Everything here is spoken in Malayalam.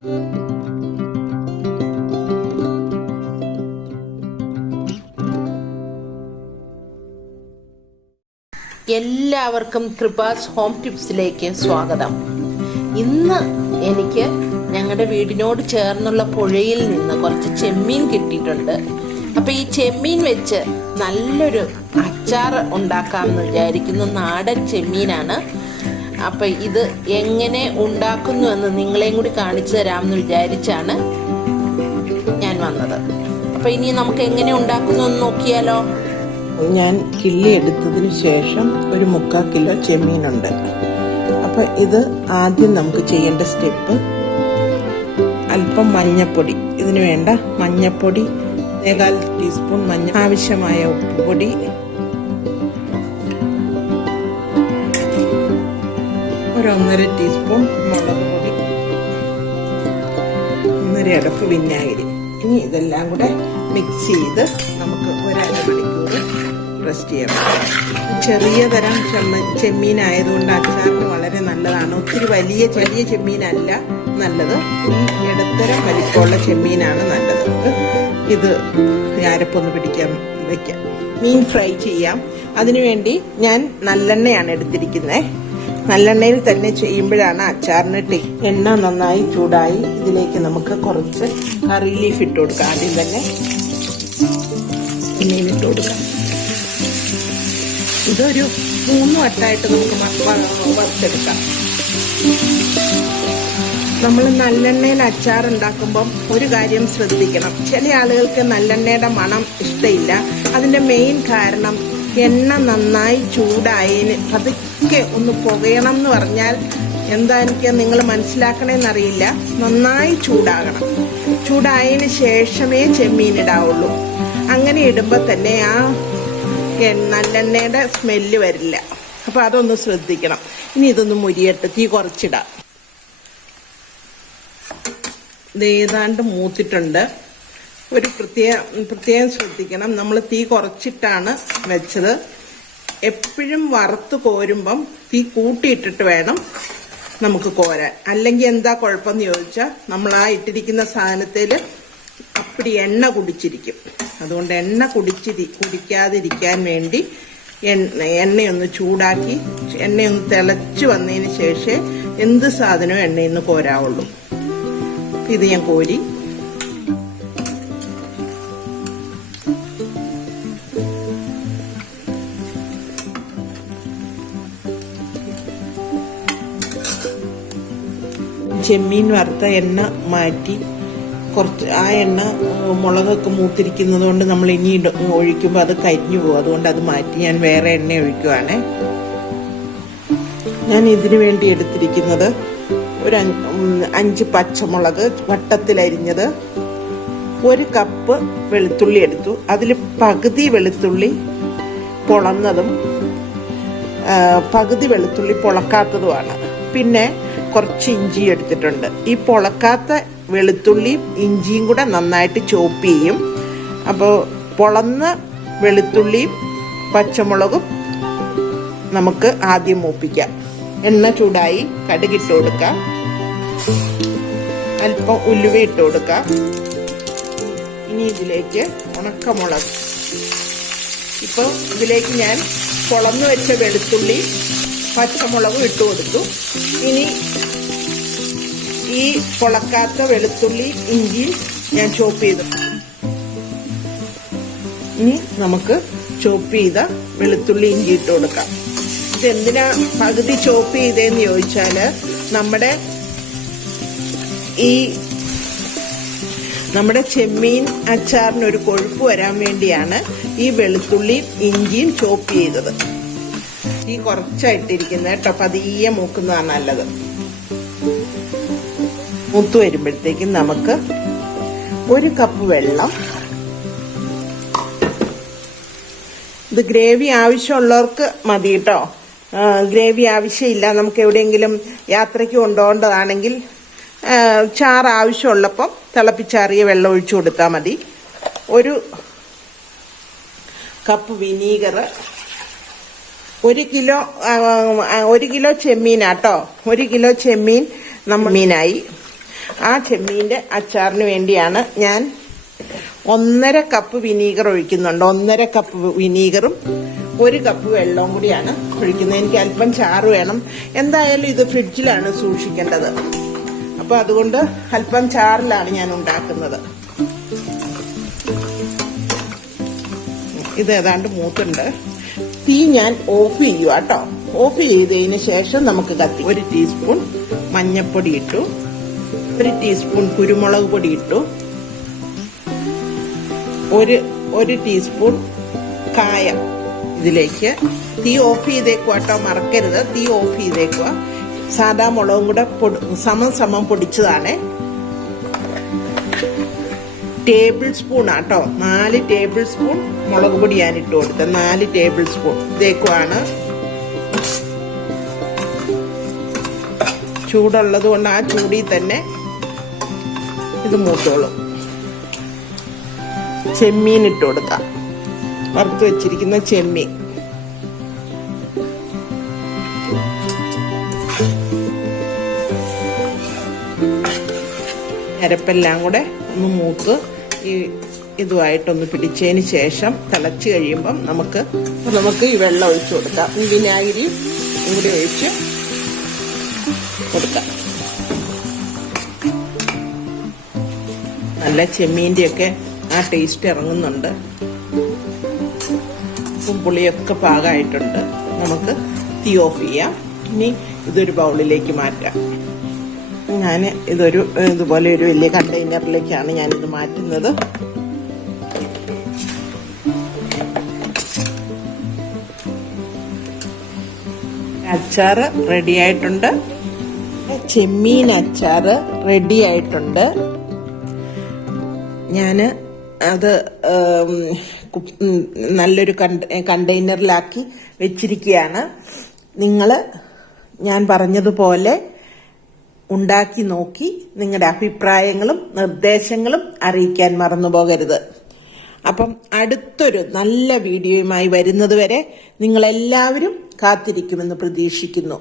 എല്ലാവർക്കും കൃപാസ് ഹോം ടിപ്സിലേക്ക് സ്വാഗതം. ഇന്ന് എനിക്ക് ഞങ്ങളുടെ വീടിനോട് ചേർന്നുള്ള പുഴയിൽ നിന്ന് കുറച്ച് ചെമ്മീൻ കിട്ടിയിട്ടുണ്ട്. അപ്പോൾ ഈ ചെമ്മീൻ വെച്ച് നല്ലൊരു അച്ചാർ ഉണ്ടാക്കാമെന്ന് വിചാരിക്കുന്നു. നാടൻ ചെമ്മീനാണ്. അപ്പോൾ ഇത് എങ്ങനെ ഉണ്ടാക്കുന്നു എന്ന് നിങ്ങളെയും കൂടി കാണിച്ചു തരാമെന്ന് വിചാരിച്ചാണ് ഞാൻ വന്നത്. അപ്പോൾ ഇനി നമുക്ക് എങ്ങനെ ഉണ്ടാക്കുന്നു എന്ന് നോക്കിയാലോ. ഞാൻ കിള്ളി എടുത്തതിന് ശേഷം ഒരു 3/4 കിലോ ചെമ്മീനുണ്ട്. അപ്പം ഇത് ആദ്യം നമുക്ക് ചെയ്യേണ്ട സ്റ്റെപ്പ്, അല്പം മഞ്ഞപ്പൊടി, ഇതിന് വേണ്ട മഞ്ഞപ്പൊടി 1/4 ടീസ്പൂൺ മഞ്ഞ, ആവശ്യമായ ഉപ്പുപൊടി, ഒരു 1.5 ടീസ്പൂൺ മുളക് പൊടി, 1.5 അടപ്പ് വിനാഗിരി. ഇനി ഇതെല്ലാം കൂടെ മിക്സ് ചെയ്ത് നമുക്ക് ഒരു അരമണിക്കൂർ റെസ്റ്റ് ചെയ്യണം. ചെറിയ തരം ചെമ്മീനായതുകൊണ്ട് അച്ചാറിന് വളരെ നല്ലതാണ്. ഒത്തിരി വലിയ ചെമ്മീനല്ല നല്ലത്, ഈ ഇടത്തരം വലിപ്പമുള്ള ചെമ്മീനാണ് നല്ലത്. ഇത് അരപ്പൊന്ന് പിടിക്കാൻ വയ്ക്കാം. മീൻ ഫ്രൈ ചെയ്യാം. അതിനുവേണ്ടി ഞാൻ നല്ലെണ്ണയാണ് എടുത്തിരിക്കുന്നത്. നല്ലെണ്ണയിൽ തന്നെ ചെയ്യുമ്പോഴാണ് അച്ചാറിന് എണ്ണ നന്നായി ചൂടായി ഇതിലേക്ക് നമുക്ക് കുറച്ച് കറി ലീഫ് ഇട്ട് കൊടുക്കാം. ആദ്യം തന്നെ മീൻ ഇട്ട് കൊടുക്കാം. ഇതൊരു 3 വട്ടമായിട്ട് നമുക്ക് വറുത്തെടുക്കാം. നമ്മൾ നല്ലെണ്ണയിൽ അച്ചാർ ഉണ്ടാക്കുമ്പം ഒരു കാര്യം ശ്രദ്ധിക്കണം. ചില ആളുകൾക്ക് നല്ലെണ്ണയുടെ മണം ഇഷ്ടമില്ല. അതിന്റെ മെയിൻ കാരണം എണ്ണ നന്നായി ചൂടായതിന് പതുക്കെ ഒന്ന് പുകയണം എന്ന് പറഞ്ഞാൽ എന്തായിരിക്കും നിങ്ങൾ മനസ്സിലാക്കണമെന്നറിയില്ല. നന്നായി ചൂടാകണം. ചൂടായതിന് ശേഷമേ ചെമ്മീൻ ഇടാവുള്ളൂ. അങ്ങനെ ഇടുമ്പോൾ തന്നെ ആ നല്ലെണ്ണയുടെ സ്മെല്ല് വരില്ല. അപ്പോൾ അതൊന്ന് ശ്രദ്ധിക്കണം. ഇനി ഇതൊന്ന് മുരിയട്ട്, തീ കുറച്ചിടാം. ഇത് ഏതാണ്ട് മൂത്തിട്ടുണ്ട്. ഒരു പ്രത്യേകം ശ്രദ്ധിക്കണം, നമ്മൾ തീ കുറച്ചിട്ടാണ് വെച്ചത്. എപ്പോഴും വറുത്ത് കോരുമ്പം തീ കൂട്ടിയിട്ടിട്ട് വേണം നമുക്ക് കോരാൻ. അല്ലെങ്കിൽ എന്താ കുഴപ്പമെന്ന് ചോദിച്ചാൽ നമ്മൾ ആ ഇട്ടിരിക്കുന്ന സാധനത്തിൽ അപ്പടി എണ്ണ കുടിച്ചിരിക്കും. അതുകൊണ്ട് എണ്ണ കുടിക്കാതിരിക്കാൻ വേണ്ടി എണ്ണയൊന്ന് ചൂടാക്കി, എണ്ണയൊന്ന് തിളച്ച് വന്നതിന് ശേഷമേ എന്ത് സാധനവും എണ്ണയിൽ നിന്ന് കോരാവുള്ളൂ. ഇത് ഞാൻ കോരി. ചെമ്മീൻ വറുത്ത എണ്ണ മാറ്റി കുറച്ച് ആ എണ്ണ മുളകൊക്കെ മൂത്തിരിക്കുന്നത് കൊണ്ട് നമ്മൾ ഇനി ഒഴിക്കുമ്പോൾ അത് കരിഞ്ഞു പോകും. അതുകൊണ്ട് അത് മാറ്റി ഞാൻ വേറെ എണ്ണ ഒഴിക്കുവാണ്. ഞാൻ ഇതിനു വേണ്ടി എടുത്തിരിക്കുന്നത് ഒരു 5 പച്ചമുളക് വട്ടത്തിലരിഞ്ഞത്, 1 കപ്പ് വെളുത്തുള്ളി എടുത്തു. അതിൽ പകുതി വെളുത്തുള്ളി പൊളന്നതും പകുതി വെളുത്തുള്ളി പൊളക്കാത്തതുമാണ്. പിന്നെ കുറച്ച് ഇഞ്ചി എടുത്തിട്ടുണ്ട്. ഈ പൊളക്കാത്ത വെളുത്തുള്ളിയും ഇഞ്ചിയും കൂടെ നന്നായിട്ട് ചോപ്പ് ചെയ്യും. അപ്പോൾ പൊളന്ന വെളുത്തുള്ളിയും പച്ചമുളകും നമുക്ക് ആദ്യം മൂപ്പിക്കാം. എണ്ണ ചൂടായി, കടുകിട്ട് കൊടുക്കാം. അല്പം ഉലുവ ഇട്ട് കൊടുക്കാം. ഇനി ഇതിലേക്ക് ഉണക്കമുളക്. ഇപ്പോൾ ഇതിലേക്ക് ഞാൻ പൊളന്നു വെച്ച വെളുത്തുള്ളി പച്ചമുളകും ഇട്ട് കൊടുത്തു. ഇനി ഈ പൊളക്കാത്ത വെളുത്തുള്ളി ഇഞ്ചിയും ഞാൻ ചോപ്പ് ചെയ്തു. ഇനി നമുക്ക് ചോപ്പ് ചെയ്ത വെളുത്തുള്ളി ഇഞ്ചി ഇട്ട് കൊടുക്കാം. ഇതെന്തിനാ പകുതി ചോപ്പ് ചെയ്തതെന്ന് ചോദിച്ചാല് നമ്മുടെ ചെമ്മീൻ അച്ചാറിനൊരു കൊഴുപ്പ് വരാൻ വേണ്ടിയാണ് ഈ വെളുത്തുള്ളിയും ഇഞ്ചിയും ചോപ്പ് ചെയ്തത്. ഈ കുറച്ചായിട്ടിരിക്കുന്നത് കേട്ടോ, പതിയെ മൂക്കുന്നതാണ് നല്ലത്. മൂത്ത് വരുമ്പോഴത്തേക്കും നമുക്ക് 1 കപ്പ് വെള്ളം. ഇത് ഗ്രേവി ആവശ്യമുള്ളവർക്ക് മതി കേട്ടോ. ഗ്രേവി ആവശ്യമില്ല, നമുക്ക് എവിടെയെങ്കിലും യാത്രയ്ക്ക് കൊണ്ടുപോകേണ്ടതാണെങ്കിൽ ചാറ് ആവശ്യമുള്ളപ്പം തിളപ്പിച്ചാറിയ വെള്ളം ഒഴിച്ചു കൊടുത്താൽ മതി. 1 കപ്പ് വിനീഗർ, 1 കിലോ ചെമ്മീനാട്ടോ. 1 കിലോ ചെമ്മീൻ മീനായി. ആ ചെമ്മീൻ്റെ അച്ചാറിന് വേണ്ടിയാണ് ഞാൻ 1.5 കപ്പ് വിനീഗർ ഒഴിക്കുന്നുണ്ട്. 1.5 കപ്പ് വിനീഗറും 1 കപ്പ് വെള്ളവും കൂടിയാണ് ഒഴിക്കുന്നത്. എനിക്ക് അല്പം ചാറ് വേണം. എന്തായാലും ഇത് ഫ്രിഡ്ജിലാണ് സൂക്ഷിക്കേണ്ടത്. അപ്പോൾ അതുകൊണ്ട് അല്പം ചാറിലാണ് ഞാൻ ഉണ്ടാക്കുന്നത്. ഇത് ഏതാണ്ട് മൂത്തുണ്ട്. തീ ഞാൻ ഓഫ് ചെയ്യുക കേട്ടോ. ഓഫ് ചെയ്തതിന് ശേഷം നമുക്ക് കത്തി 1 ടീസ്പൂൺ മഞ്ഞൾപ്പൊടി ഇട്ടു, 1 ടീസ്പൂൺ കുരുമുളക് പൊടി ഇട്ടു, 1 ടീസ്പൂൺ കായം ഇതിലേക്ക്. തീ ഓഫ് ചെയ്തേക്കുക കേട്ടോ, മറക്കരുത്. തീ ഓഫ് ചെയ്തേക്കുക. സാദാ മുളകും കൂടെ സമം പൊടിച്ചതാണ്. ടേബിൾ സ്പൂൺ ആട്ടോ, 4 ടേബിൾ സ്പൂൺ മുളക് പൊടി ഞാൻ ഇട്ട് കൊടുത്തത്. 4 ടേബിൾ സ്പൂൺ ഇതേക്കുവാണ്. ചൂടുള്ളത് കൊണ്ട് ആ ചൂടിൽ തന്നെ ഇത് മൂത്തോളും. ചെമ്മീൻ ഇട്ട് കൊടുക്കാം, വറുത്ത് വെച്ചിരിക്കുന്ന ചെമ്മീൻ. അരപ്പെല്ലാം കൂടെ ഒന്ന് മൂത്ത് ഇതുമായിട്ടൊന്ന് പിടിച്ചതിന് ശേഷം തിളച്ച് കഴിയുമ്പം നമുക്ക് ഈ വെള്ളം ഒഴിച്ചു കൊടുക്കാം. ഈ വിനാഗിരിയും കൂടി ഒഴിച്ച് കൊടുക്കാം. നല്ല ചെമ്മീൻ്റെയൊക്കെ ആ ടേസ്റ്റ് ഇറങ്ങുന്നുണ്ട്. ഉപ്പും പുളിയൊക്കെ പാകമായിട്ടുണ്ട്. നമുക്ക് തീ ഓഫ് ചെയ്യാം. ഇനി ഇതൊരു ബൗളിലേക്ക് മാറ്റാം. ഞാൻ ഇതുപോലെ ഒരു വലിയ കണ്ടെയ്നറിലേക്കാണ് ഞാനിത് മാറ്റുന്നത്. അച്ചാറ് റെഡി ആയിട്ടുണ്ട്. ചെമ്മീൻ അച്ചാറ് റെഡി ആയിട്ടുണ്ട്. ഞാൻ അത് നല്ലൊരു കണ്ടെയ്നറിലാക്കി വെച്ചിരിക്കുകയാണ്. നിങ്ങൾ ഞാൻ പറഞ്ഞതുപോലെ ഉണ്ടാക്കി നോക്കി നിങ്ങളുടെ അഭിപ്രായങ്ങളും നിർദ്ദേശങ്ങളും അറിയിക്കാൻ മറന്നുപോകരുത്. അപ്പം അടുത്തൊരു നല്ല വീഡിയോയുമായി വരുന്നത് വരെ നിങ്ങളെല്ലാവരും കാത്തിരിക്കുമെന്ന് പ്രതീക്ഷിക്കുന്നു.